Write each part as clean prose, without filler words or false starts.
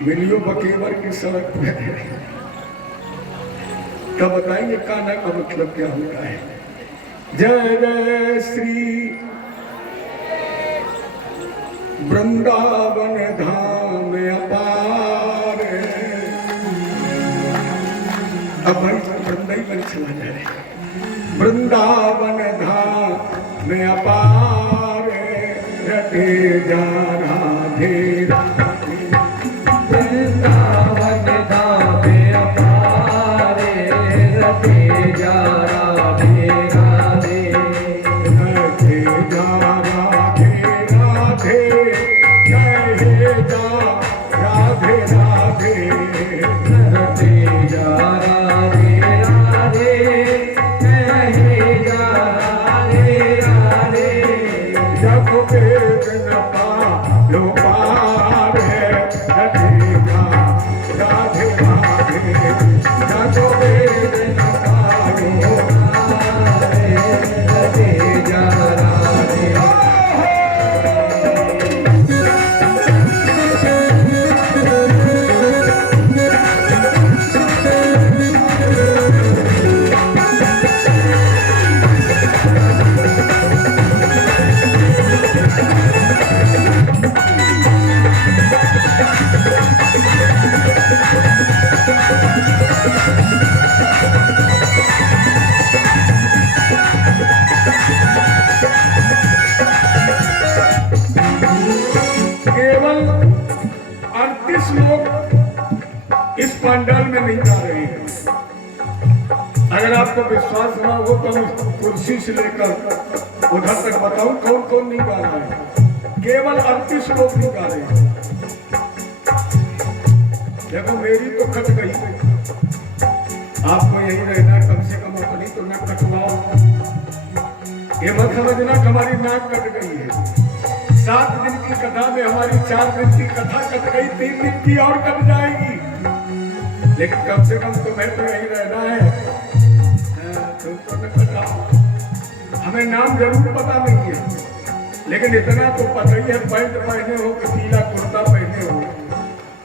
मिलियो बकेवर की सड़क पे तब बताएंगे कान्हा का मतलब क्या होता है। जय जय श्री वृंदावन धाम अपार। अब भाई वृंदाई बन चला जाए। वृंदावन धाम अपार रटे जा राधे राधे। वृंदावन धाम अपार रटे जा राधे राधे। रटे जा राधे राधे। जय हे जा राधे राधे। रटे जा राधे राधे। जय हे जा राधे राधे। जब वेद न पालो पार है रटे जा राधे राधे। जब वेद न पालो रटे जा राधे। केवल 38 लोग इस पंडाल में नहीं जा रहे हैं। अगर आपको विश्वास ना हो तो हम कुर्सी से लेकर उधर तक बताऊं कौन कौन नहीं गा रहा है। केवल 38 लोग नहीं गा रहे हैं। देखो मेरी तो कट गई, आपको यही रहना कम से कम अपनी तो न कटवाओ। ये मत समझना हमारी नाक कट गई है। 7 दिन की कथा में हमारी 4 दिन की कथा कट गई, 3 दिन की और कट जाएगी। लेकिन कम से कम तुम्हें तो यही रहना है। तुम तो न कटाओ। हमें नाम जरूर पता नहीं है, लेकिन इतना तो पता ही है पैंट पहने हो कि पीला कुर्ता पहने हो।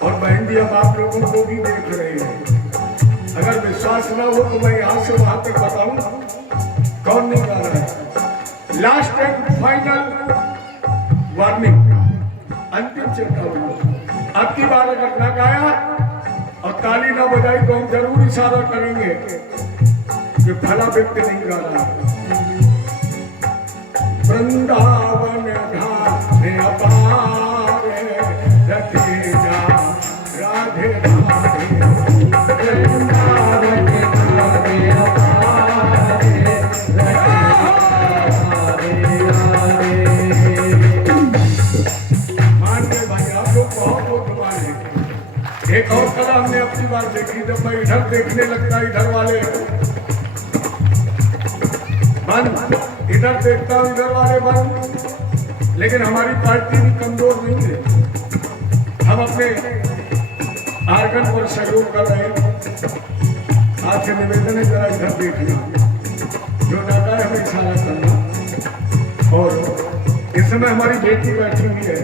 और बहन जी अब आप लोगों को भी देख रहे हैं। अगर विश्वास ना हो तो मैं यहाँ से वहां तक बताऊं कौन नहीं गा रहा है। लास्ट एंड फाइनल वार्निंग, अंतिम चेतावनी। अब की बार अगर ना गाया और ताली ना बजाई तो हम जरूर इशारा करेंगे कि भला व्यक्ति नहीं गा रहा। वृंदावन धाम अपार रटे जा राधे राधे। वृंदावन धाम अपार रटे राधे राधे। एक और कला हमने अपनी बार देखी, जब मैं इधर देखने लगता इधर वाले बंद, इधर देखता हूँ इधर वाले बंद। लेकिन हमारी पार्टी भी कमजोर नहीं है। हम अपने आर्गन पर सहयोग कर रहे हैं। आपसे निवेदन है जरा इधर देखना, जो नाता है हमें इशारा करना। और इस समय हमारी बेटी बैठी हुई है।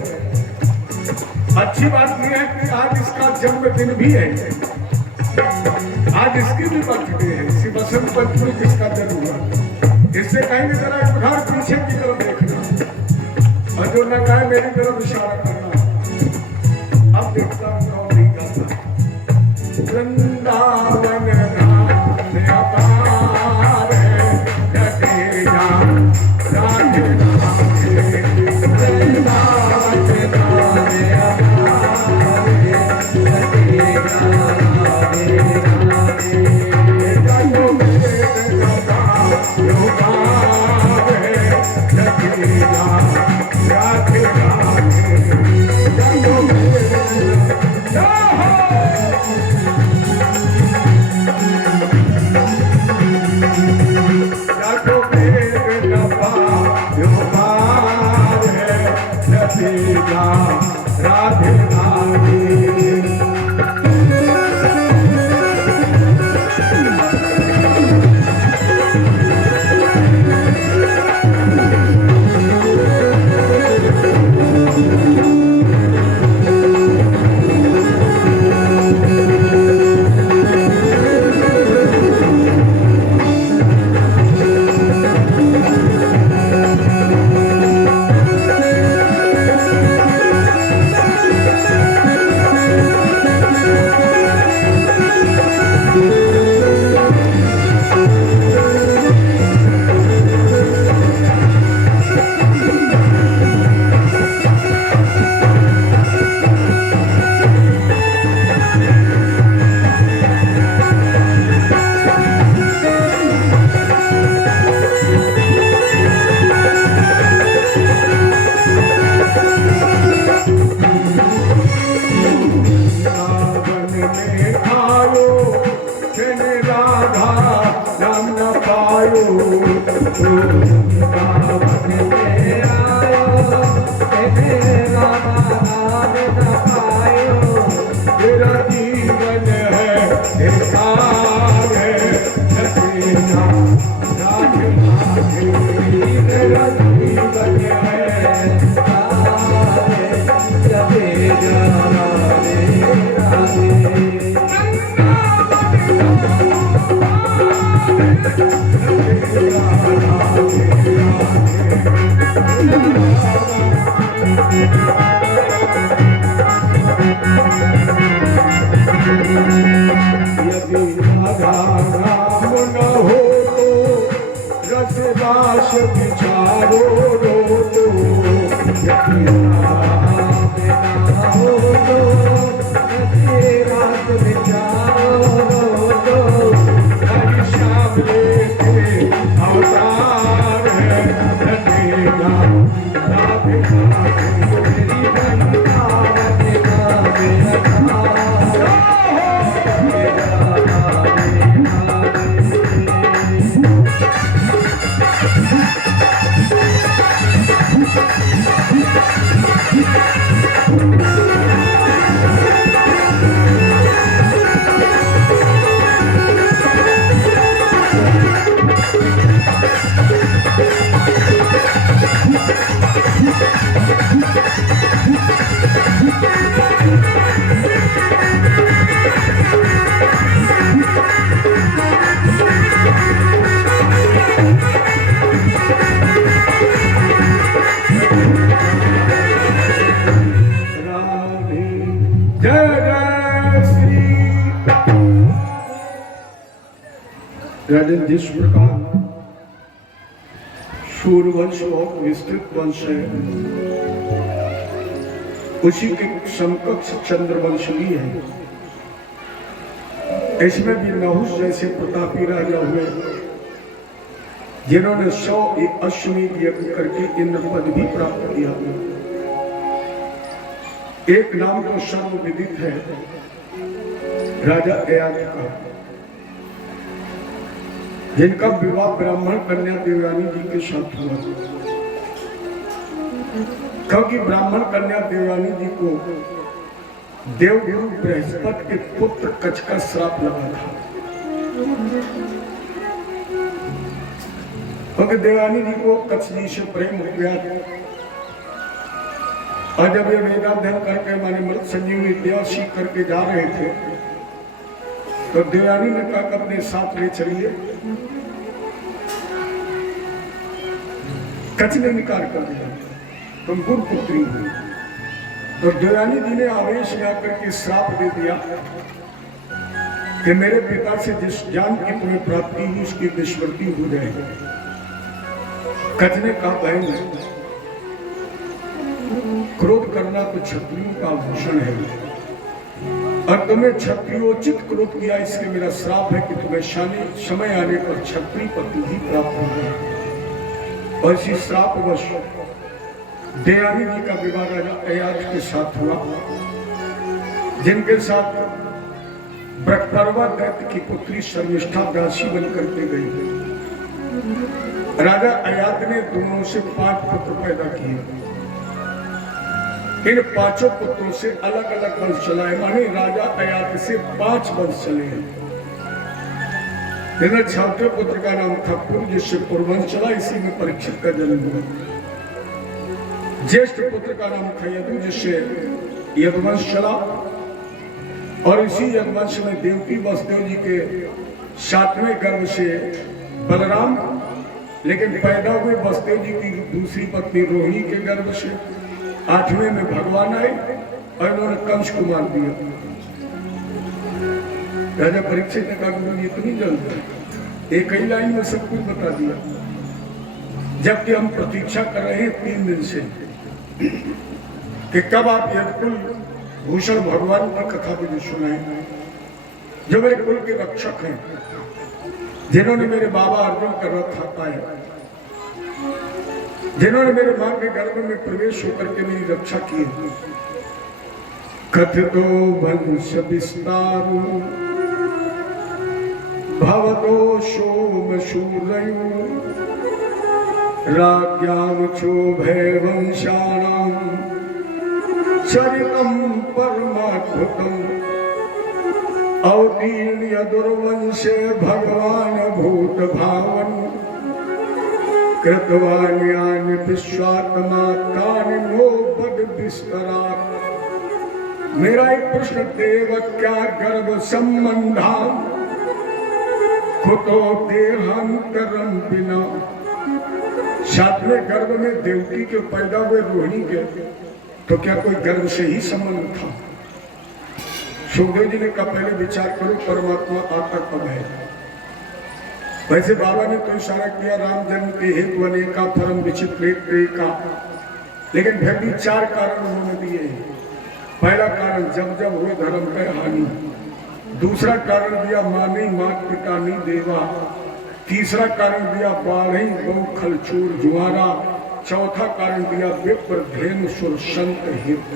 अच्छी बात यह है कि आज इसका जन्मदिन भी है। आज इसकी भी बर्थडे है। इसी बसंत पंचमी जिसका जन्म हुआ। इससे कहेंगे जरा उधर पीछे की तरफ देखना और जो न कहे मेरी तरफ इशारा करना। अब देखता हूँ कौन नहीं करता। वृंदावन धाम अपार रटे जा राधे राधे। वृंदावन धाम अपार रटे जा राधे राधे। राधे राधे। मेरा जीवन है निसार है सतेरा राधे राधे मेरा जीवन है यदि राधा राम न हो तो रसदास विचारो रो तो यदि राम न हो तो रसदास विचारो रो तो हरि श्याम लेके अवतार है रटेगा राधे राधे मेरी वृंदावन राजन, जिस प्रकार सूर्यवंश और विस्तृत वंश है, उसी के समकक्ष चंद्रवंश भी है। इसमें भी नहुष जैसे प्रतापी राजा हुए, जिन्होंने 100 अश्वमेध यज्ञ करके इंद्र पद भी प्राप्त किया। एक नाम तो सर्वविदित है, राजा अयात का, जिनका विवाह ब्राह्मण कन्या देवयानी जी के साथ हुआ। क्योंकि ब्राह्मण कन्या देवयानी जी को देवगुरु बृहस्पति के पुत्र कच्छ का श्राप लगा था। क्योंकि देवयानी जी को कच्छ जी से प्रेम हो गया, और जब ये वेदाध्ययन करके माने मृत संजीवनी विद्या सीख करके जा रहे थे, तो देवयानी ने कहा कि अपने साथ ले चलिए। कच्छ ने निकाल कर दिया, तुम गुरुपुत्री हो। तो देवयानी जी ने आवेश में आकर के श्राप दे दिया कि मेरे पिता से जिस ज्ञान की तुम्हें प्राप्ति हुई उसकी विस्मृति हो जाएगी। कच्छ ने कहा, बहन, क्रोध करना तो क्षत्रियों का भूषण है, और तुम्हें क्षत्रियोचित क्रोध किया, इसलिए मेरा श्राप है कि तुम्हें समय आने पर क्षत्रिय पति ही प्राप्त होगा। और इसी श्रापवश देवयानी जी का विवाह राजा अयात के साथ हुआ, जिनके साथ ब्रह्मपर्वा दैत्य की पुत्री शर्मिष्ठा दासी बनकर के गई। राजा अयात ने दोनों से 5 पुत्र पैदा किए। इन 5 पुत्रों से अलग अलग वंश चलाए, माने राजा अयात से 5 वंश चले। इनमें 6वें पुत्र का नाम था पुर, जिससे पुरवंश चला, इसी में परीक्षित का जन्म हुआ। ज्येष्ठ पुत्र का नाम था यदु, जिससे यदुवंश चला, और इसी यदुवंश में देवकी वसुदेव जी के 7वें गर्भ से बलराम, लेकिन पैदा हुए वसुदेव जी की दूसरी पत्नी रोहिणी के गर्भ से। 8वें में भगवान आए और उन्होंने कंस को मार दिया। राजा परीक्षित ने कहा, गुरु ये तो नहीं जानते, एक ही लाइन में सब कुछ बता दिया। जबकि हम प्रतीक्षा कर रहे हैं 3 दिन से कि कब आप यदकुल भूषण भगवान की कथा मुझे सुनाए, जो मेरे कुल के रक्षक हैं, जिन्होंने मेरे बाबा अर्जुन का रथ हाथा है, जिन्होंने मेरे मां के गर्भ में प्रवेश होकर के मेरी रक्षा की। कथ दो वंश विस्तार भवतो सोम शूरयो राज्ञां क्षोभे वंशाणां चरितं परमाद्भुतम् अवतीर्ण्य दुर्वंशे भगवान भूत भावन कृतवान्यानि विश्वात्मा तानि नो बद विस्तरात्। मेरा एक प्रश्न, देव क्या गर्भ संबंधा कुतो देहांतरम बिना। सातवें गर्भ में देवकी के पैदा हुए रोहिणी के, तो क्या कोई गर्भ से ही संबंध था? सुखदेव जी ने कहा पहले विचार करो परमात्मा आता कब है। वैसे बाबा ने तो इशारा किया राम जन्म के हेतु अनेका परम विचित्र का, लेकिन फिर भी चार कारण उन्होंने दिए। पहला कारण जब जब हुए धर्म के हानि, दूसरा कारण दिया मानी मात पिता नहीं देवा, तीसरा कारण दिया बाढ़ी गौ खलचूर जुआरा, चौथा कारण दिया विप्र धेनु सुर संत हित।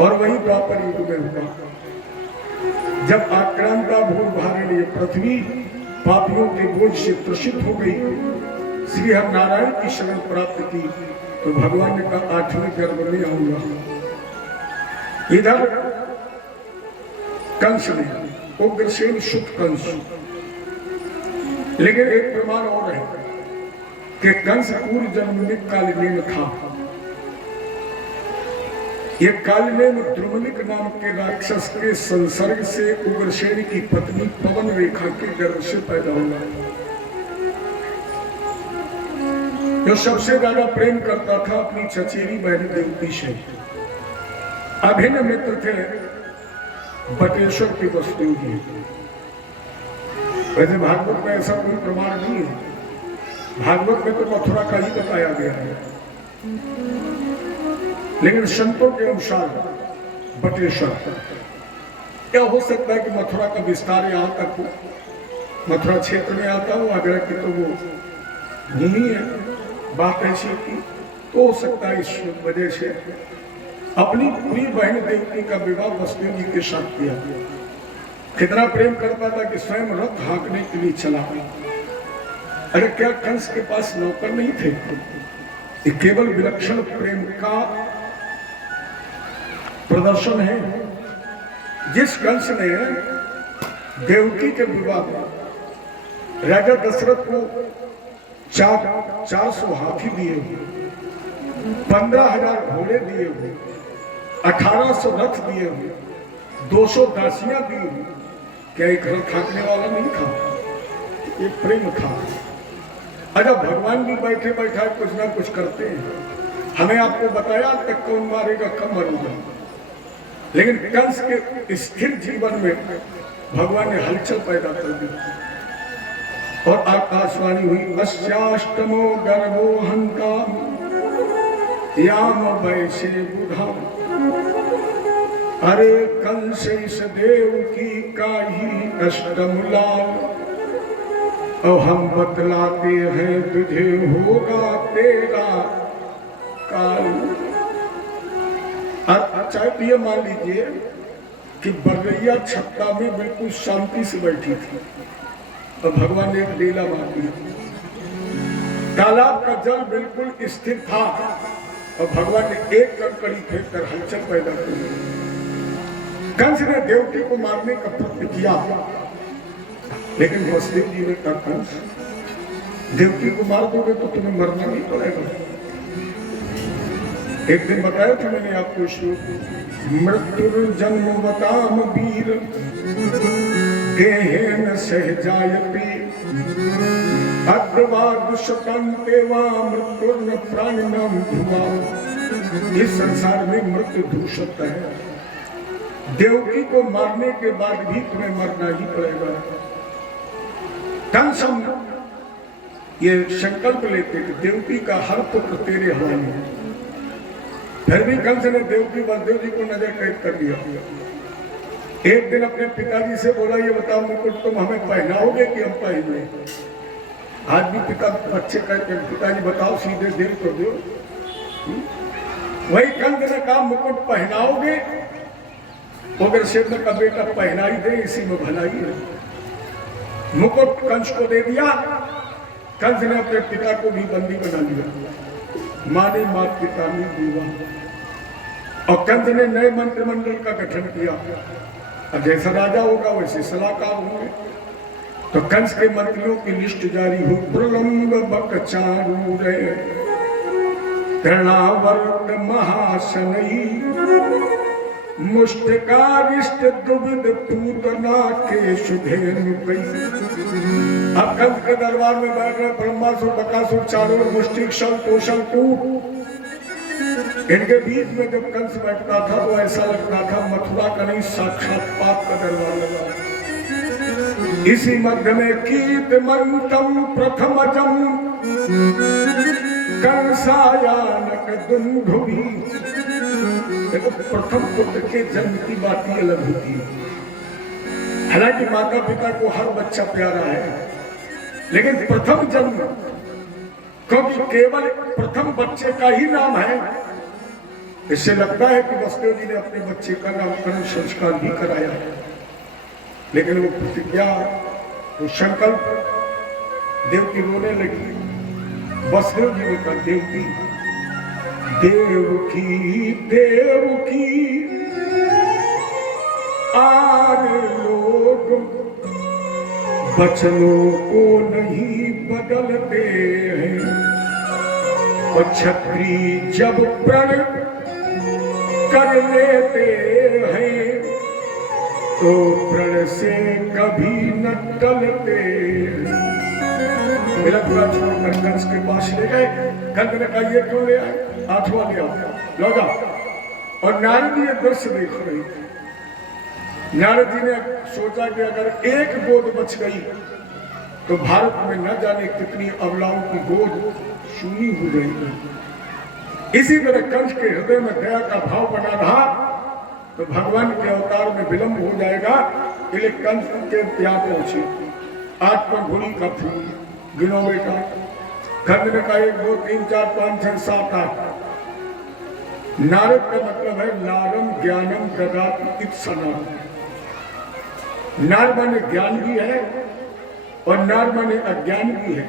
और वही द्वापर युग में हुआ जब आक्रांता भूल भारी पृथ्वी पापियों के बोझ से त्रसित हो गई, श्री हर नारायण की शरण प्राप्त की, तो भगवान ने कहा आठवें गर्भ में आऊंगा। इधर कंस ने उग्रसेन सुत कंस, लेकिन एक प्रमाण और है कि कंस पूर्व जन्म में कालनेम था। ये कालनेम द्रुमलिक नाम के राक्षस के संसर्ग से उग्रसेन की पत्नी पवन रेखा के गर्भ से पैदा हुआ, जो सबसे ज्यादा प्रेम करता था अपनी चचेरी बहन देवकी से। अभिन्न मित्र थे बटेश्वर की वस्तु की। वैसे भागवत में ऐसा कोई प्रमाण नहीं है, भागवत में तो मथुरा का ही बताया गया है, लेकिन संतों के अनुसार बटेश्वर क्या हो सकता है कि मथुरा का विस्तार यहाँ तक हो, मथुरा क्षेत्र में आता हो, आगरा की तो वो नहीं है। बात ऐसी की तो हो सकता है इस वजह से अपनी पूरी बहन देवकी का विवाह वसुदेव जी के साथ किया। कितना प्रेम करता था कि स्वयं रथ हाँकने के लिए चला। अरे क्या कंस के पास नौकर नहीं थे? ये केवल विलक्षण प्रेम का प्रदर्शन है। जिस कंस ने देवकी के विवाह में राजा दशरथ को 400 हाथी दिए हुए, 15,000 घोड़े दिए हुए, 1800 रथ दिए हुए, 200 दासियां दी हुई, क्या एक रथ हाँकने वाला नहीं था? ये प्रेम था। अच्छा, भगवान भी बैठे बैठा कुछ ना कुछ करते हैं। हमें आपको बताया तक कौन मारेगा कब मरूंगा, लेकिन कंस के स्थिर जीवन में भगवान ने हलचल पैदा कर दी और आकाशवाणी हुई, अस्याष्टमो गर्भो हंता याम वैसे बुधा। अरे कंस इस देव की का ही अष्टम लाल, और हम बतलाते हैं तुझे होगा तेरा काल। अच्छा ये मान लीजिए कि बर्रैया छत्ता में बिल्कुल शांति से बैठी थी और भगवान ने एक लीला मार दी। तालाब का जल बिल्कुल स्थिर था और भगवान ने एक कड़कड़ी फेंक कर हलचल पैदा कर दी। कंस ने देवकी को मारने का प्रयत्न किया, लेकिन वसुदेव जी ने कहा कंस देवकी को मार दोगे तो तुम्हें मरना नहीं पड़ेगा। एक दिन बताया था मैंने आपको श्लोक, मृत्यु जन्म बताम वीर गेहेन सहजायते अद्वा दुष्टंते वा मृत्युर्न प्राणिनाम ध्रुवा। इस संसार में मृत्यु दूषित है, देवकी को मारने के बाद भी तुम्हें मरना ही पड़ेगा। कंस ये संकल्प लेते कि देवकी का हर पुत्र तेरे हवाले है। फिर भी कंस ने देवकी वसुदेव जी को नजर कैद कर दिया। एक दिन अपने पिताजी से बोला, ये बताओ मुकुट तुम हमें पहनाओगे कि हम पहने? आज भी पिता बच्चे कहते हैं पिताजी बताओ सीधे दिल तो दो। वही कंस ने कहा मुकुट पहनाओगे? उग्रसेन ने कहा बेटा पहना ही दे, इसी में भलाई है। मुकुट कंस को दे दिया। कंस ने अपने पिता को भी बंदी बना लिया। मां ने मात पिता ने दिया और कंस ने नए मंत्रिमंडल का गठन किया। अब जैसा राजा होगा वैसे सलाहकार होंगे। तो कंस के मंत्रियों की लिस्ट जारी हुई। प्रलंब बक चारूर तृणावर्त महाशनई मुष्टकारिष्ट दुविध पूतना के सुधेनु कई। अब कंस के दरबार में बैठ रहे ब्रह्मासुर बकासुर चारों मुष्टिक शल तोषण कूट। इनके बीच में जब कंस बैठता था तो ऐसा लगता था मथुरा का नहीं साक्षात पाप का दरबार लगा। इसी मध्य में कीर्तमंतम प्रथमजम कंसायानक दुंदुभि। देखो प्रथम पुत्र के जन्म की बात ही अलग होती है। हालांकि माता पिता को हर बच्चा प्यारा है, लेकिन प्रथम जन्म क्योंकि केवल प्रथम बच्चे का ही नाम है, इससे लगता है कि वसुदेव जी ने अपने बच्चे का नामकरण संस्कार भी कराया है। लेकिन वो प्रतिज्ञा, वो संकल्प, देवकी रोने लगी। वसुदेव जी ने कहा देवकी देवकी आज लोग वचनों को नहीं बदलते हैं और क्षत्रिय जब प्रण कर लेते हैं तो प्रण से कभी न टलते। मेरा पूरा छोड़कर कंस के पास ले गए। कंस ने कहा ये क्यों ले आए? आठवां ले आओ, लो जाओ। और नारद जी दृश्य देख रहे थे। नारद जी ने सोचा कि अगर एक गोद बच गई तो भारत में न जाने कितनी अबलाओं की गोद शूनी हो गई। इसी तरह कंस के हृदय में दया का भाव बना रहा तो भगवान के अवतार में विलंब हो जाएगा। इसलिए कंस के यहाँ पहुंचे। 8 पर घोड़ी का फूल गिनो बेटा। खंड का 1 2 3 4 5 6 7 8। नारद का मतलब है नारम ज्ञानम ददाति इत्सनम। नार माने ज्ञान भी है और नार माने अज्ञान भी है।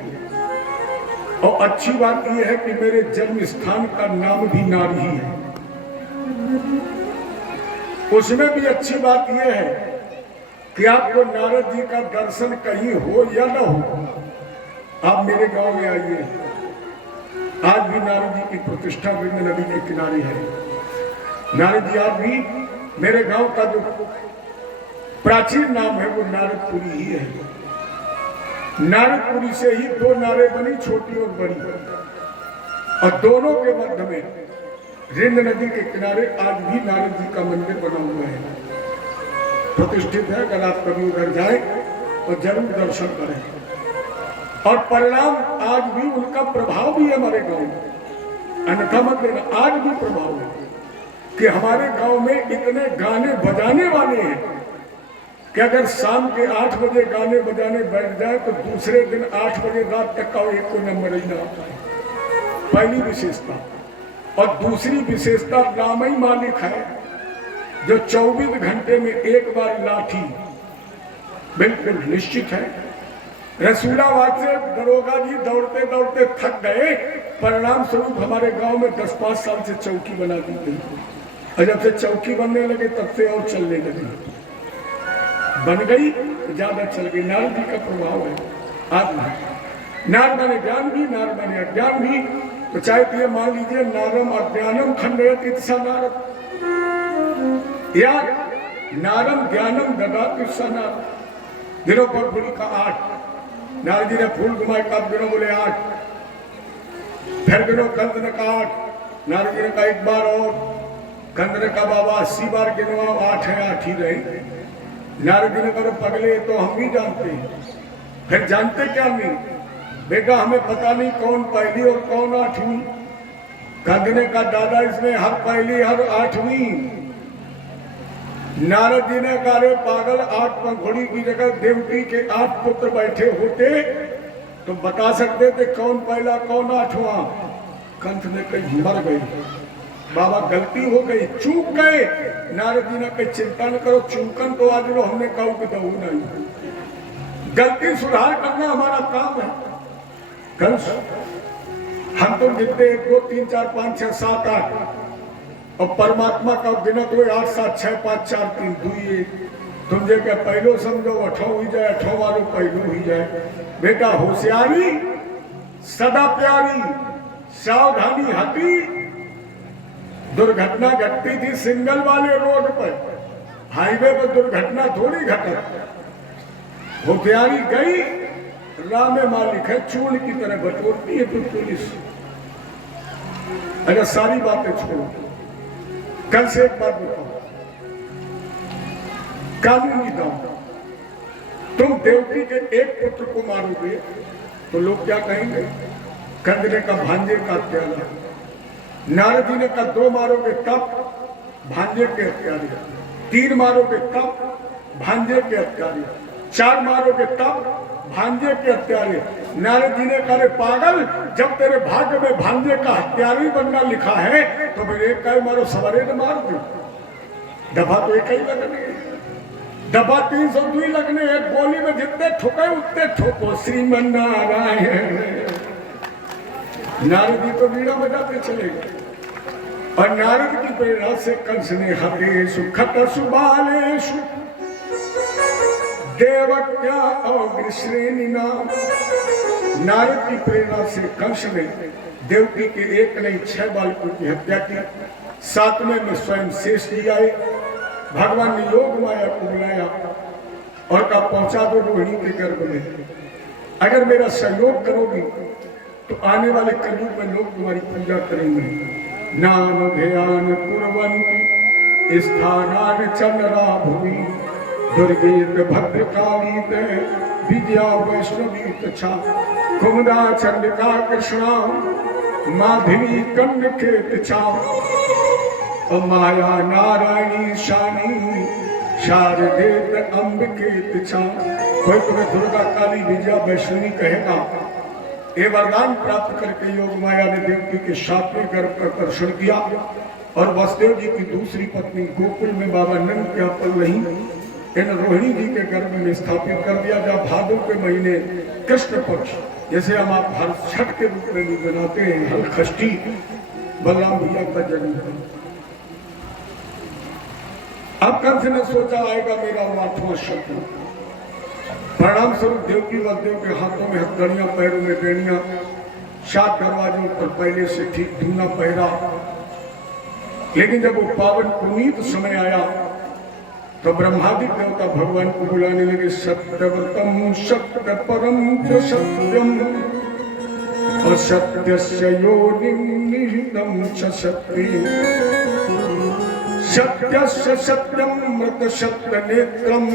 और अच्छी बात यह है कि मेरे जन्म स्थान का नाम भी नार ही है। उसमें भी अच्छी बात यह है कि आपको नारद जी का दर्शन कहीं हो या न हो, आप मेरे गांव में आइए। आज भी नारद जी की प्रतिष्ठा विंध्य नदी के किनारे है। नारद जी आज भी मेरे गांव का जो प्राचीन नाम है वो नारदपुरी ही है। नारदपुरी से ही 2 नारें बनी, छोटी और बड़ी, और दोनों के मध्य में रिंद नदी के किनारे आज भी नारद जी का मंदिर बना हुआ है, प्रतिष्ठित है। अगर आप कभी उधर जाए तो जरूर दर्शन करें। और परिणाम आज भी उनका प्रभाव भी है हमारे गांव में। अन्यथा मत लेना, आज भी प्रभाव है कि हमारे गांव में इतने गाने बजाने वाले हैं कि अगर शाम के 8 बजे गाने बजाने बैठ जाए तो दूसरे दिन 8 बजे रात तक का एक को नंबर ही ना आता है। पहली विशेषता। और दूसरी विशेषता रामई मालिक है जो 24 घंटे में एक बार लाठी, बिल्कुल निश्चित है। रसूलाबाद से दरोगा जी दौड़ते दौड़ते थक गए, परिणाम स्वरूप हमारे गांव में 10-5 साल से चौकी बना दी गई। और जब से चौकी बनने लगे तब से और चलने लगी, बन गई तो ज्यादा चल गई। नारद जी का प्रभाव है आज भी। नार माने ज्ञान भी, नार माने अज्ञान भी। तो चाहे तो ये मान लीजिए नारम अज्ञानम खंडयति इत्सा नारद, या नारम ज्ञानम ददाति इत्सा नारद। गिनो पर फूल का 8। नारद जी ने फूल घुमाए, कब गिनो? बोले 8। फिर गिनो, कंद ने कहा 8। नारद जी ने कहा 1 बार और। कंद ने कहा बाबा 80 बार गिनवाओ, 8 है, 8 ही रहे। नारद जी ने कहा पगले तो हम भी जानते हैं। फिर जानते क्या नहीं बेटा? हमें पता नहीं कौन पहली और कौन 8वीं। कंद ने कहा दादा इसमें हर पहली हर 8वीं। नारद जी ने कहा रे पागल, 8 पंखुड़ी की जगह देवकी के 8 पुत्र बैठे होते तो बता सकते थे कौन पहला कौन 8वां। कंस ने कही मर गई बाबा, गलती हो गई, चूक गए। नारद जी ने कही चिंता न करो, चूकन तो आज लो, हमने कहा कि दऊ नहीं। गलती सुधार करना हमारा काम है। कल हम तो गिनते 1 2 3 4 5 6 7 8 और परमात्मा का गिनत हुए 8 7 6 5 4 3 2 1। तुम जे क्या पहलो समझो अठो हुई जाए, अठो वालो पहलो हुई जाए। बेटा होशियारी सदा प्यारी, सावधानी हटी। दुर्घटना घटती थी सिंगल वाले रोड पर, हाईवे पर दुर्घटना थोड़ी घटत। होशियारी गई, राह में मालिक है, चूड़ की तरह बटोरती है तो पुलिस। अगर सारी बातें छोड़ो, कल से एक बात बताओ, कानूनी दाम, तुम देवकी के एक पुत्र को मारोगे तो लोग क्या कहेंगे? कंदने का भांजे का हत्यारा। नारद जी ने कहा 2 मारोगे तब भांजे के हत्यारे, 3 मारोगे तब भांजे के हत्यारे, 4 मारोगे तब भांजे के हत्यारे। नारद जी ने कहा पागल, जब तेरे भाग्य में भांजे का हत्यारी बनना लिखा है तो फिर एक कहे मारो सवारे ने मार दो। दफा तो एक ही लगने, दफा 302 लगने। एक गोली में जितने ठोके उतने ठोको, श्रीमन नारायण। नारद जी तो वीणा बजाते चले गए और नारद की प्रेरणा से कंस ने हतेषु खतसु बालेषु देवक्या और श्रेणी नाम। नारद की प्रेरणा से कंस ने देवकी के 1 नहीं 6 बालकों की हत्या की। 7वें में स्वयं शेष जी आए। भगवान ने योग माया को बुलाया और कहा पहुंचा दो रोहिणी के गर्भ में। अगर मेरा सहयोग करोगी तो आने वाले कलयुग में लोग तुम्हारी पूजा करेंगे। नाम ध्यान कुर्वन्ति स्थानान चंद्रा भूमि दुर्गेत भद्रकाली विद्या वैष्णवी तथा कुमुदा चंडिका कृष्णा माधवी कंड के तिछा माया नारायणी शानी शारदेत अम्ब के तिछा। कोई तुम्हें दुर्गा काली विजया वैष्णवी कहेगा। ये वरदान प्राप्त करके योग माया ने देवकी के 7वें गर्भ का दर्शन किया और वसुदेव जी की दूसरी पत्नी गोकुल में बाबा नंद के अपल नहीं इन रोहिणी जी के गर्भ में स्थापित कर दिया। जब भादों के महीने कृष्ण पक्ष, जैसे हम आप हर छठ के रूप में भी बनाते हैं, हर षष्ठी बलराम भैया का जन्म है। अब कंस ने सोचा आएगा मेरा 8वां शत्रु। परिणाम स्वरूप देवकी वसुदेव के हाथों में हथकड़ियां, पैरों में बेड़ियां, 7 दरवाजों पर पहले से ठीक दूना पहरा। लेकिन जब वो पावन पुनीत समय आया तो ब्रह्मादि देवता भगवान को बुलाने लगे। सत्यव्रतम सत्य परम सत्यम और सत्यस्य योनिं निहितं च सत्यं सत्यस्य सत्यम मृत सत्य नेत्रम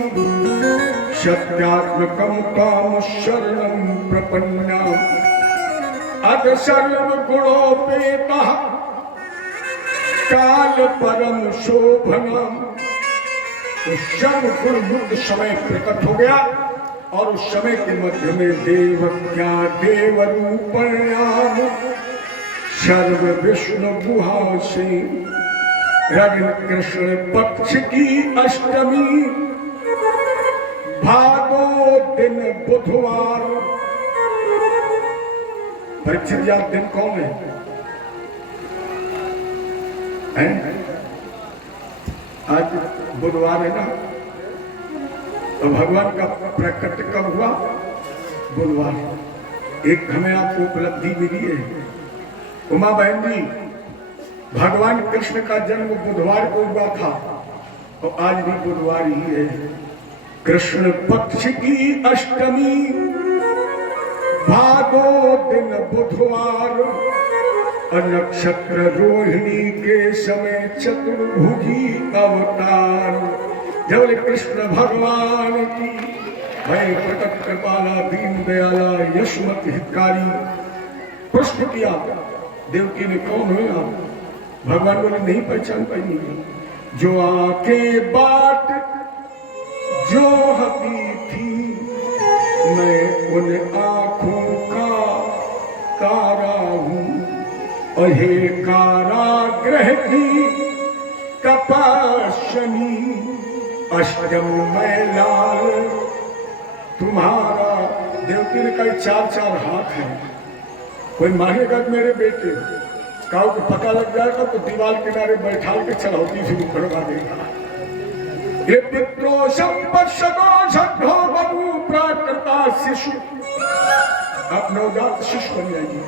सत्यात्मकं काम शरणं प्रपन्ना अथ सर्व गुणोपेतः काल परम शोभनम। उस क्षण गुणमुक्त समय प्रकट हो गया और उस समय के मध्य में देवज्ञा देव रूपण्याम सर्व विष्णु गुहा से रग्न कृष्ण पक्ष की अष्टमी भादो दिन बुधवार। परीक्षित याद दिन कौन है? आज बुधवार है ना, तो भगवान का प्रकट कब हुआ? बुधवार। एक हमें आपको उपलब्धि मिली है उमा बहन जी, भगवान कृष्ण का जन्म बुधवार को हुआ था तो आज भी बुधवार ही है। कृष्ण पक्ष की अष्टमी भादो दिन बुधवार नक्षत्र रोहिणी के समय चतुर्भुजी अवतार। जब कृष्ण भगवान की भय प्रकट कृपाला दीन दयाला यशमत हितकारी प्रश्न किया। देवकी ने कौन है आप? भगवान बोले नहीं पहचान पाई। जो आंखें बाट जो हती थी मैं उन आंखों का तारा हूं। अहे कारागृह की तपस्विनी अष्टम मैं लाल तुम्हारा देवकी ने कहा 4-4 हाथ हैं, कोई मांगेगा कि मेरे बेटे काऊ को पता लग जाएगा तो दीवार किनारे बैठा के चढ़ौती शुरू करवा देगा। ये पित्रोशम पश्यतो बबू प्राकृता शिशु, आप नवजात शिशु बन जाइए।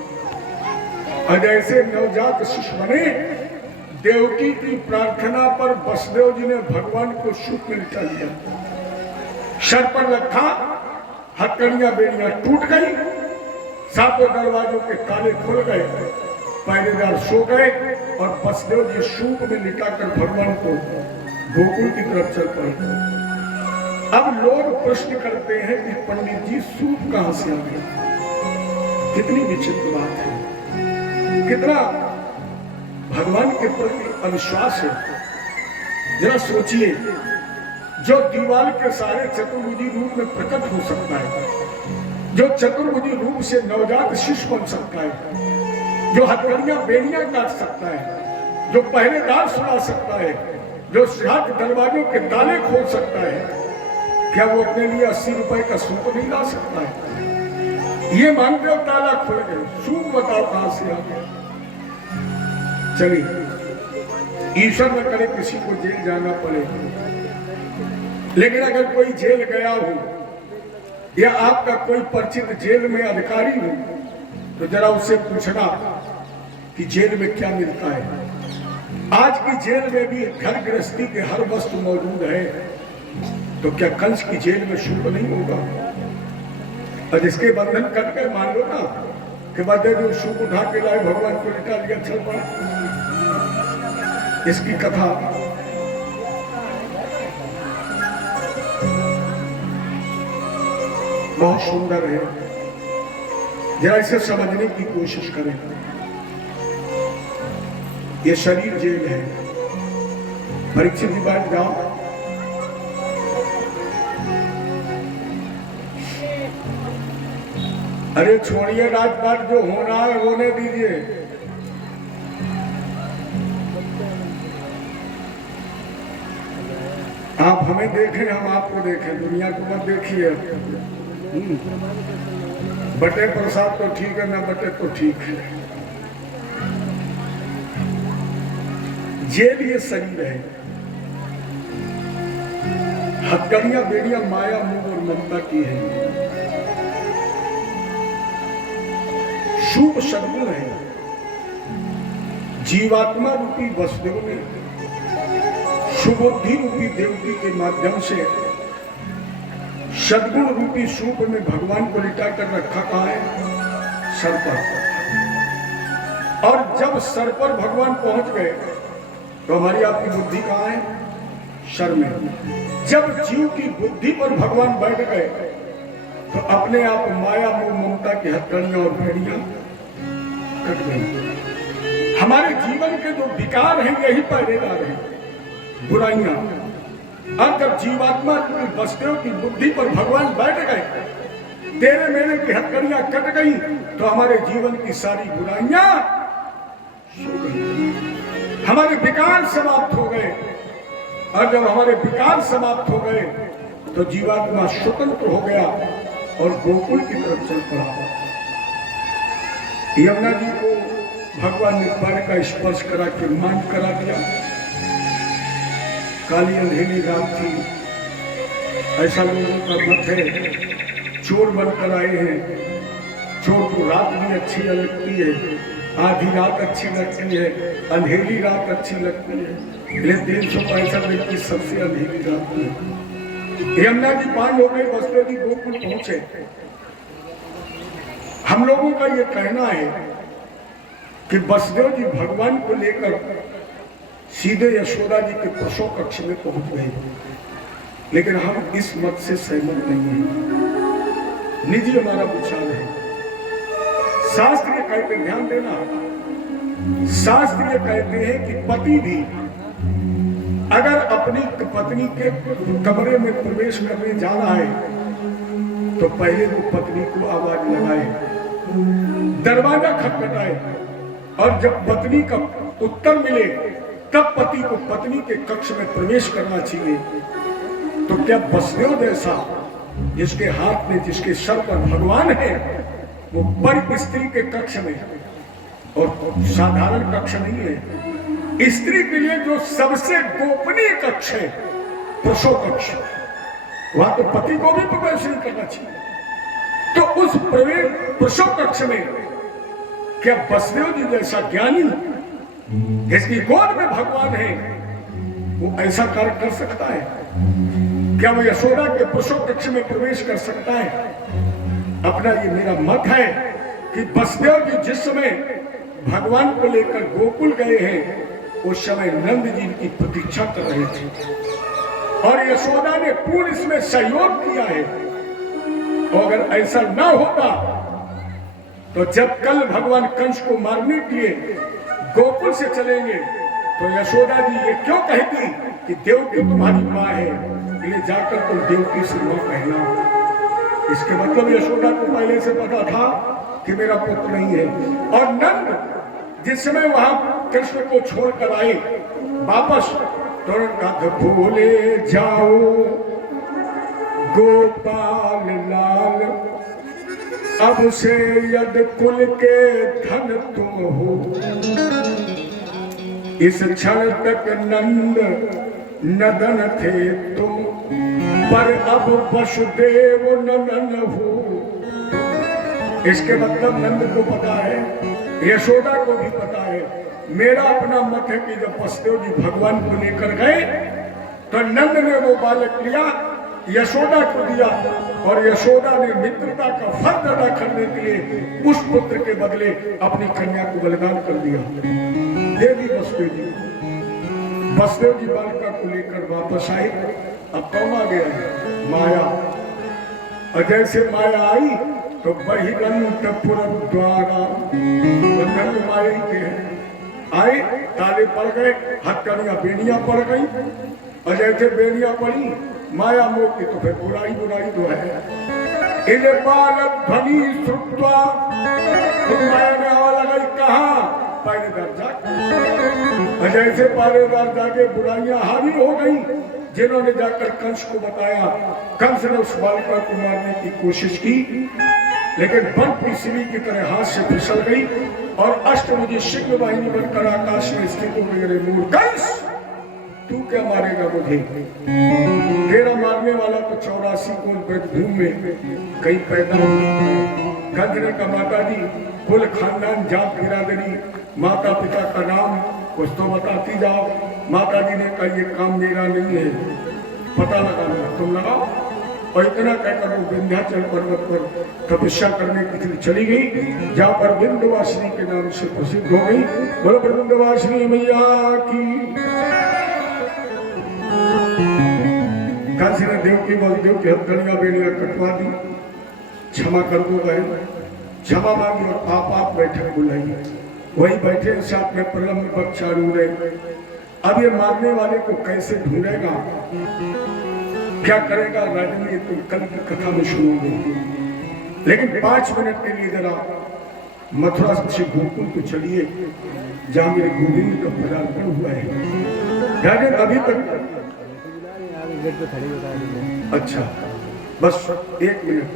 और जैसे नवजात शिशु बने, देवकी की प्रार्थना पर वसुदेव जी ने भगवान को सुख में लिटा लिया। सर पर रखा, हथकड़ियां बेड़ियां टूट गई, सातों दरवाजों के ताले खुल गए, पहरेदार सो गए और वसुदेव जी सूप में लिटाकर भगवान को गोकुल की तरफ चल पड़े। अब लोग प्रश्न करते हैं कि पंडित जी सूप कहां से आ गया? कितनी विचित्र बात है, कितना भगवान के प्रति अविश्वास है। जरा सोचिए, जो दीवार के सारे चतुर्भुजी रूप में प्रकट हो सकता है, जो चतुर्भुजी रूप से नवजात शिशु बन सकता है, जो हथकड़ियां बेड़ियां काट सकता है, जो पहरेदार सुना सकता है, जो 7 दरवाजों के ताले खोल सकता है, क्या वो अपने लिए 80 रुपए का सूप नहीं ला सकता है? ये मानते हो ताला खुल गए, सूप बताओ कहां से आ गया? चलिए, ईश्वर न करे किसी को जेल जाना पड़े, लेकिन अगर कोई जेल गया हो या आपका कोई परिचित जेल में अधिकारी हो तो जरा उससे पूछना कि जेल में क्या मिलता है। आज की जेल में भी घर गृहस्थी के हर वस्तु मौजूद है, तो क्या कंस की जेल में शुल्क नहीं होगा? और जिसके बंधन कट गए, मान लो ना कि बदले जो शुल्क उठा के लाए भगवान को लिटा लिया, चल पड़ा। इसकी कथा बहुत सुंदर है, जरा इसे समझने की कोशिश करें। ये शरीर जेल है। परीक्षित की बात जाओ, अरे छोड़िए राजपाट, जो होना है होने दीजिए। आप हमें देखें, हम आपको देखें, दुनिया को मत देखिए। बटे प्रसाद तो ठीक है, ना बटे तो ठीक है। जेल ये शरीर है, हथकड़ियां बेड़ियां माया मोह और ममता की है। शुभ सद्गुण है, जीवात्मा रूपी वसुदेव ने सुबुद्धि रूपी देवकी के माध्यम से सद्गुण रूपी सूप में भगवान को लिटा कर रखा कहा है? सर पर। और जब सर पर भगवान पहुंच गए तो हमारी आपकी बुद्धि कहां है? सर में। जब जीव की बुद्धि पर भगवान बैठ गए तो अपने आप माया मोह ममता की हथकड़ियां और बेड़ियां कट गई। हमारे जीवन के जो विकार हैं यही पहरेदार हैं, बुराइयां। और जब जीवात्मा की वसुदेव की बुद्धि पर भगवान बैठ गए, तेरे मेरे की हथकड़ियां कट गई तो हमारे जीवन की सारी बुराइयां सो गई, हमारे विकार समाप्त हो गए। और जब हमारे विकार समाप्त हो गए तो जीवात्मा स्वतंत्र हो गया और गोकुल की तरफ चल पड़ा। यमुना जी को भगवान ने पैर का स्पर्श करा के मान करा दिया। काली अंधेरी रात थी, ऐसा लोगों का मत है, चोर बनकर आए हैं। चोर को रात भी अच्छी लगती है, आधी रात अच्छी लगती है, अंधेरी रात अच्छी लगती है, इसलिए 365 दिन की सबसे अंधेरी रात है। यमुना जी पार हो गए, वसुदेव जी गोकुल पहुंचे। हम लोगों का ये कहना है कि वसुदेव जी भगवान को लेकर सीधे यशोदा जी के प्रसव कक्ष में पहुंच गए, लेकिन हम इस मत से सहमत नहीं हैं। निजी हमारा विचार है। शास्त्र ये कहते, ध्यान देना, शास्त्र ये कहते हैं कि पति भी अगर अपनी पत्नी के कमरे में प्रवेश करने जाना है तो पहले वो पत्नी को आवाज लगाए, दरवाजा खटखटाए, और जब पत्नी का उत्तर मिले तब पति को पत्नी के कक्ष में प्रवेश करना चाहिए। तो क्या वसुदेव जैसा जिसके हाथ में, जिसके सर पर भगवान है, वो बड़ी स्त्री के कक्ष में है, और साधारण कक्ष नहीं है। स्त्री के लिए जो सबसे गोपनीय कक्ष है, प्रसव कक्ष, वहां तो पति को भी प्रवेश नहीं करना चाहिए। तो उस प्रसव कक्ष में क्या वसुदेव जी जैसा ज्ञानी, जिसकी गोद में भगवान है, वो ऐसा कार्य कर सकता है? क्या वो यशोदा के प्रसव कक्ष में प्रवेश कर सकता है? अपना ये मेरा मत है कि वसुदेव जी जिस समय भगवान को लेकर गोकुल गए हैं, उस समय नंद जी की प्रतीक्षा कर रहे थे, और यशोदा ने पूर्ण इसमें सहयोग किया है। और अगर ऐसा ना होता तो जब कल भगवान कंस को मारने के लिए गोकुल से चलेंगे, तो यशोदा जी ये क्यों कहती कि देवकी तुम्हारी माँ है, इसलिए जाकर तुम देवकी से माँ कहना। इसके मतलब यशोदा को पहले से पता था कि मेरा पुत्र नहीं है। और नंद जिस समय वहां कृष्ण को छोड़कर आए वापस, तो कद भूले जाओ गोपाल लाल, अब से यद कुल के धन तुम हो। इस क्षण तक नंद नदन थे तुम, पर अब वसुदेव नंदन हो। इसके मतलब नंद को पता है, यशोदा को भी पता है। मेरा अपना मत है कि जब वसुदेव जी भगवान को लेकर गए, तो नंद ने वो बालक लिया, यशोदा को दिया, और यशोदा ने मित्रता का फर्ज अदा करने के लिए उस पुत्र के बदले अपनी कन्या को बलिदान कर दिया। देवी वसुदेव जी, वसुदेव जी बालिका को लेकर वापस आए। अब कौन आ गया? माया। और जैसे माया आई तो बहिरंतपुर द्वारा, नंद माया के हैं, आए, ताले पड़ गए, हथकड़ियां बेड़ियां पड़ गई, और जैसे बेड़ियां पड़ी माया मोह की, तो फिर बुराई बुराई तो है। इले बालक ध्वनि श्रुत्वा, तो माया ने आवाज लगाई, कहा? पहरेदार जाग। और जैसे पहरेदार जाके बुराइयां हावी हो गई, जिन्होंने जाकर कंस को बताया, कंस ने उस बालिका को मारने की कोशिश की, लेकिन बर्फ की सिली की तरह हाथ से फिसल गई, और अष्टभुजी सिंह वाहिनी बनकर आकाश में स्थित हो गई। मूर्ख कंस, तू क्या मारेगा मुझे? तेरा मारने वाला तो 84 कोण ब्रजभूमि में कहीं पैदा हुआ। गंधने का माता जी, कुल खानदान, जात बिरादरी, माता पिता का नाम कुछ तो बताती जाओ। माता जी ने कहा ये काम मेरा नहीं है, पता लगाना, तुम लगाओ। और इतना कहकर वो विंध्याचल पर्वत पर तपस्या करने के लिए चली गई, जहाँ पर विंध्यवासिनी के नाम से प्रसिद्ध हो गई। बोलो विंध्यवासिनी मैया की। काशी ने देवकी बलदेव की हथकड़ियां बेड़ियां कटवा दी, क्षमा कर दो गए, क्षमा मांगी और आप बैठक बुलाई। वही बैठे साथ में प्रलम्ब बच्चारू रहे। अब ये मारने वाले को कैसे ढूंढेगा, क्या करेगा? राजन, ये तुम कल की कथा में सुनोगे। लेकिन 5 मिनट के लिए जरा मथुरा से गोकुल को चलिए, जहाँ मेरे गोविंद का पदार्पण हुआ है। राजन अभी तक, अच्छा बस 1 मिनट,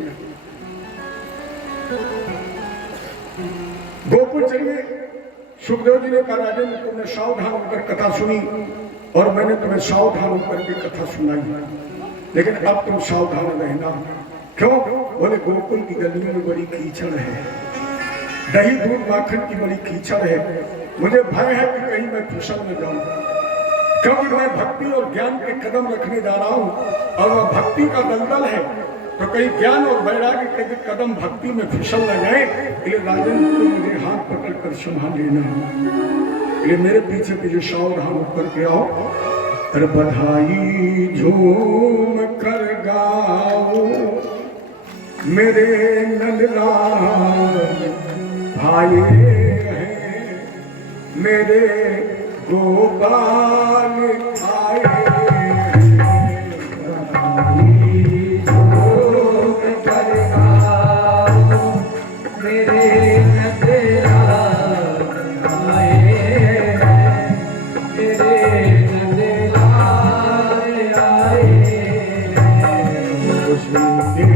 गोकुल चलिए। सुखदेव जी ने कहा, राजन तुमने सावधान होकर कथा सुनी, और मैंने तुम्हें सावधान होकर के कथा सुनाई, लेकिन अब तुम सावधान रहना। क्यों? बोले गोकुल की गलियों में बड़ी कीचड़ है, दही दूध माखन की बड़ी कीचड़ है। मुझे भय है कि कहीं मैं फिसल न जाऊं, क्योंकि मैं भक्ति और ज्ञान के कदम रखने जा रहा हूं, और वह भक्ति का दलदल है, तो कहीं ज्ञान और वैराग्य के कदम भक्ति में फिसल न जाए। इसलिए राजन को मुझे हाथ पकड़ कर संभाल लेना। इसलिए मेरे पीछे पीछे सावधान होकर के आओ। और बधाई झूम कर गाओ मेरे नंदलाल भाई हैं, मेरे गोपाल आए। Thank you.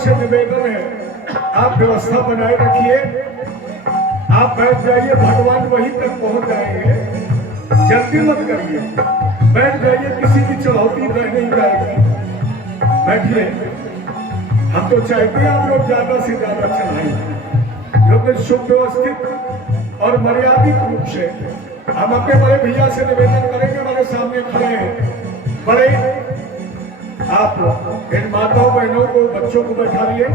से निवेदन है, आप व्यवस्था बनाए रखिए। आप बैठ जाइए, भगवान वहीं तक पहुंच जाएंगे। जल्दी मत करिए, बैठ जाइए, किसी की चढ़ौती रह नहीं जाएगी। बैठिए। हम तो चाहते हैं आप लोग ज्यादा से ज्यादा चढ़ाएं, क्योंकि सुव्यवस्थित और मर्यादित रूप से हम अपने बड़े भैया से निवेदन करेंगे। हमारे सामने खड़े हैं बड़े, आप इन माताओं बहनों को, बच्चों को बैठा लिए,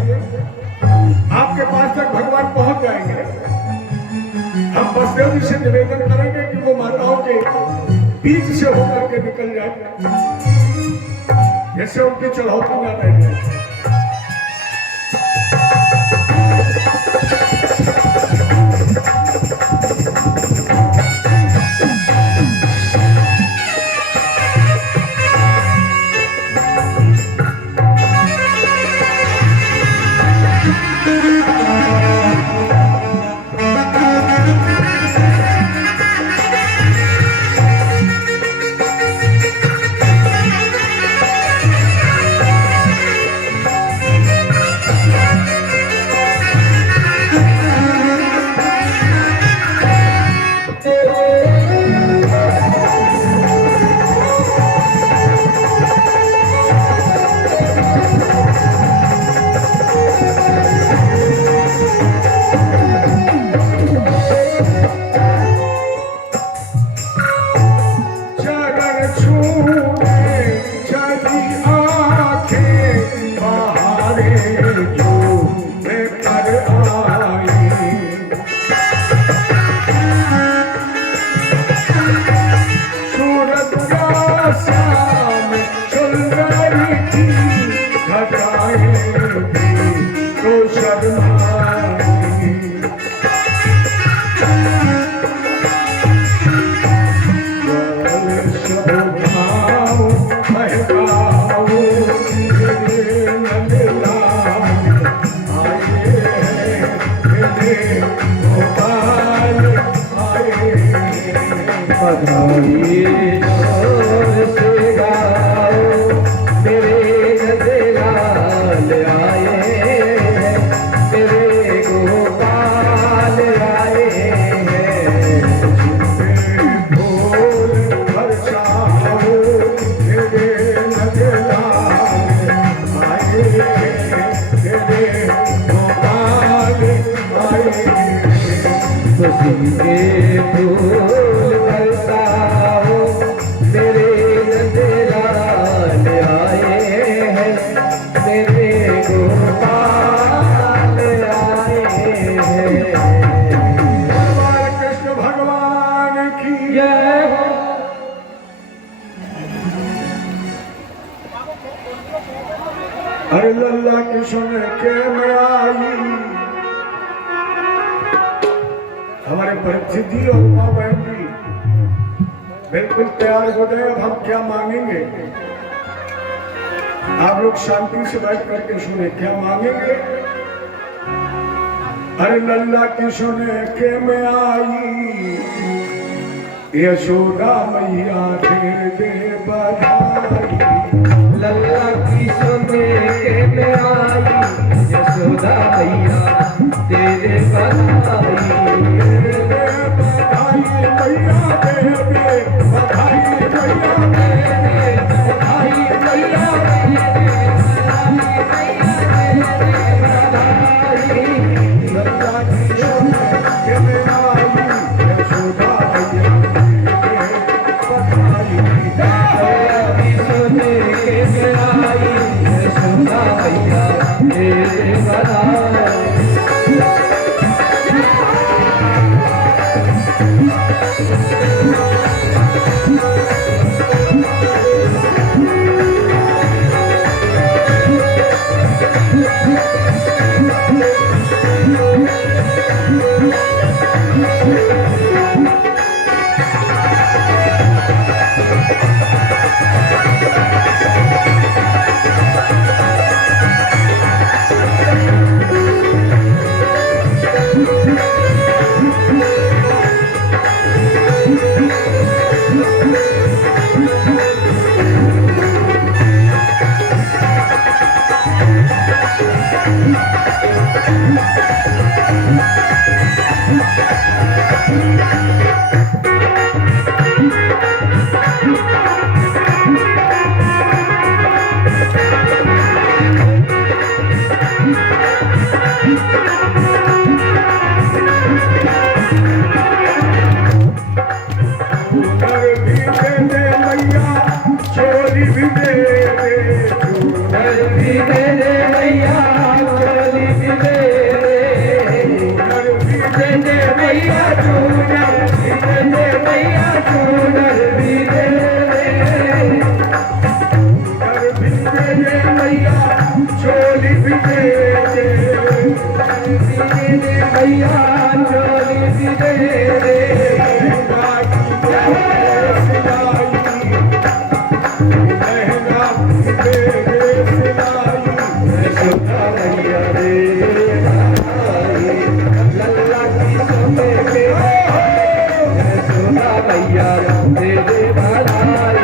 आपके पास तक भगवान पहुंच जाएंगे। हम बसदेव जी से निवेदन करेंगे कि वो माताओं के बीच से होकर के निकल जाए, जैसे उनकी चढ़ौती ना रह जाए। अरे लल्ला की सुन के मैं आई, हमारे परीक्षित जी और माँ बहन जी बिल्कुल तैयार हो गए। अब हम क्या मांगेंगे, आप लोग शांति से बैठ करके सुने क्या मांगेंगे। अरे लल्ला की सुन के मैं आई, यशोदा मैया दे बधाई। लल्ला की सुने के मैं आई, यशोदा मैया तेरे बधाई। बधाई मैया दे बधाई, मैया दे बधाई, मैया लल्ला की सुन के मैं आई, यशोदा मैया दे बधाई। सुने के मैं आई, मैया चोली भी दे दे लहंगा की सिलाई, लहंगा की दे सिलाई, यशोदा मैया रे बनाई लल्ला की सोने के यशोदा मैया दे दे बनाई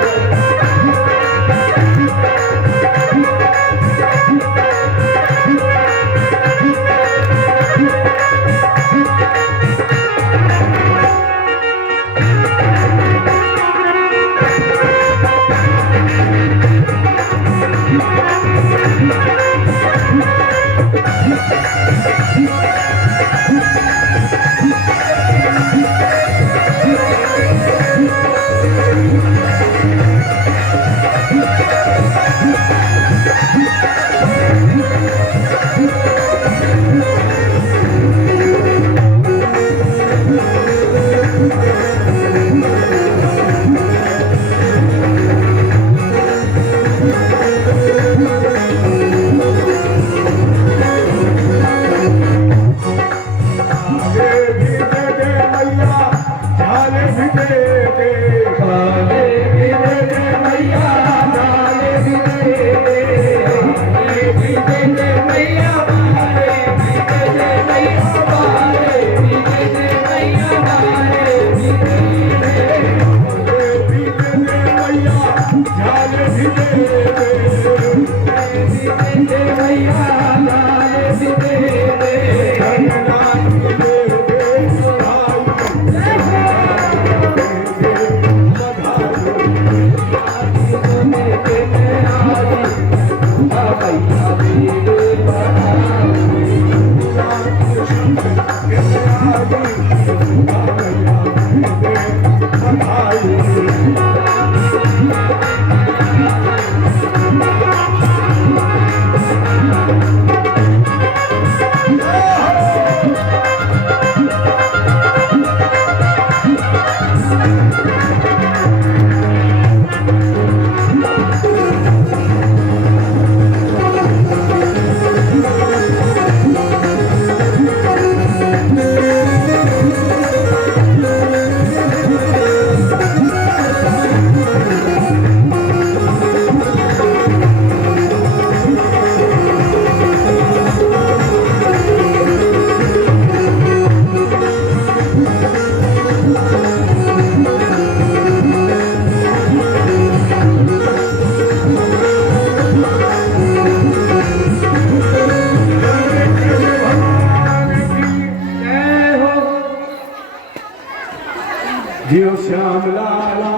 जियो श्याम लाला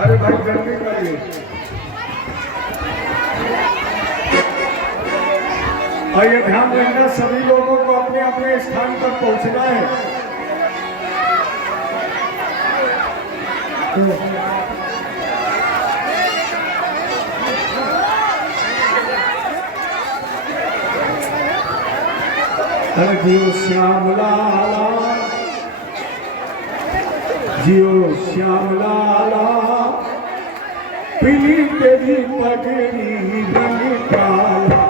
अरे भाई जल्दी करिए। और ये ध्यान रखना सभी लोगों को अपने अपने स्थान पर पहुंचना है। जियो श्याम लाला, जियो श्याम लाला, पीली तेरी पगड़ी रंग काला।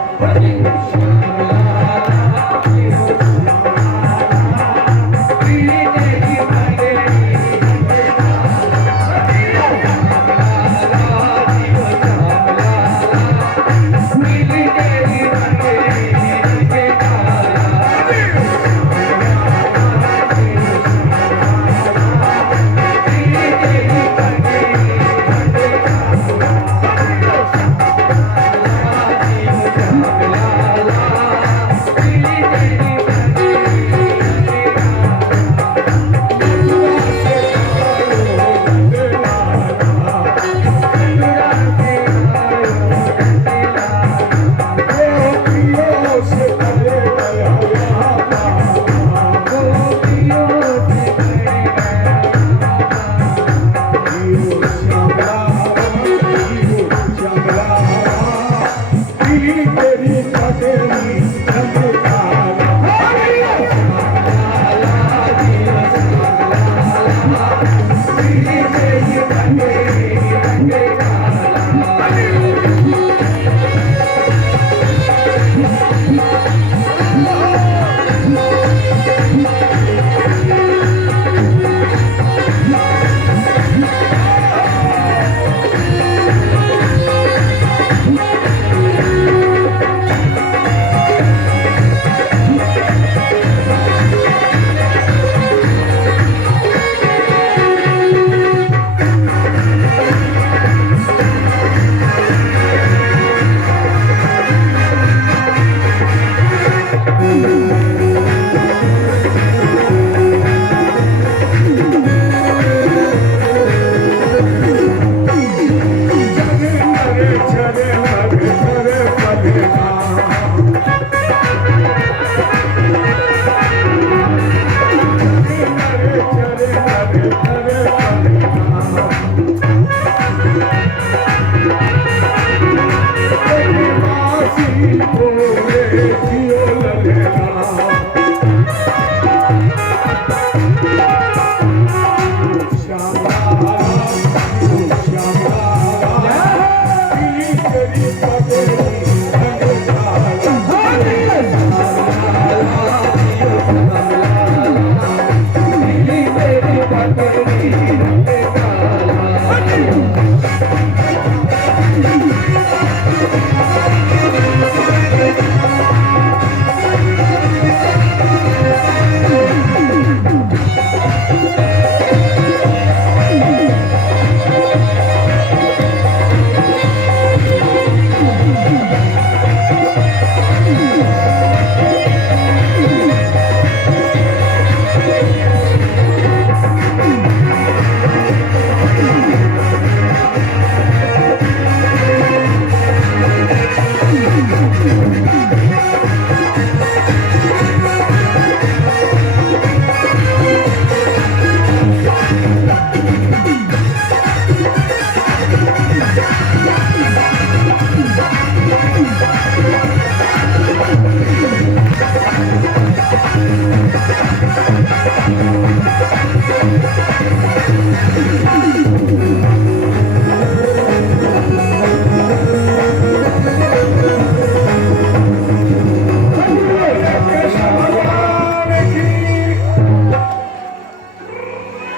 चरे लगे करे पलेना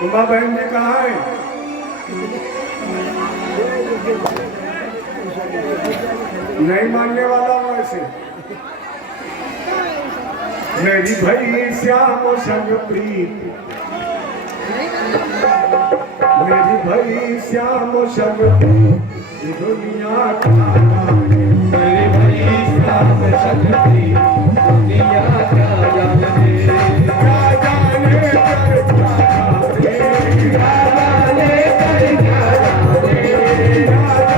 उमा बहन जी कहाँ है? नहीं मानने वाला हूँ ऐसे। मेरी भई श्याम संग प्रीत, मेरी भई श्याम संग प्रीत दुनिया का जाने। मेरे भाई श्याम संग प्रीत दुनिया का जाने। क्या जाने कर क्या जाने, क्या जाने कर क्या जाने, क्या जाने कर क्या जाने, क्या जाने कर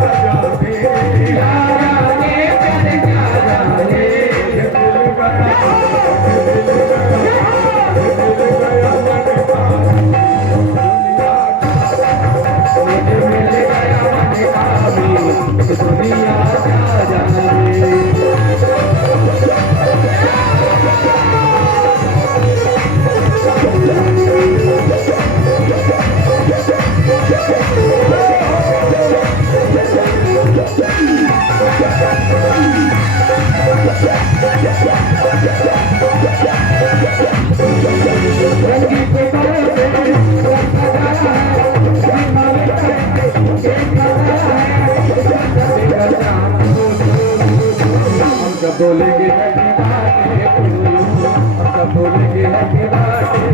क्या जाने। ये दिल गया, ये दिल गया, ये दिल गया मन का दुनिया का। मुझे मिल गया मन का भी दुनिया का जाने। जब बोलेंगे हकी बातें जब बोलेंगे हकी बातें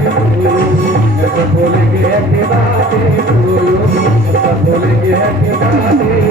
जब बोलेंगे हकी बातें जब बोलेंगे हकी बातें।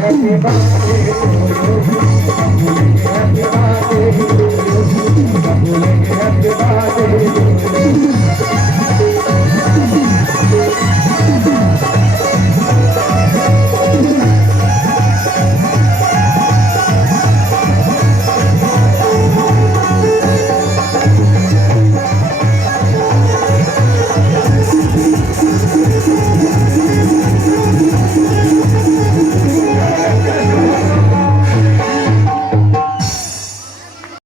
Happy birthday.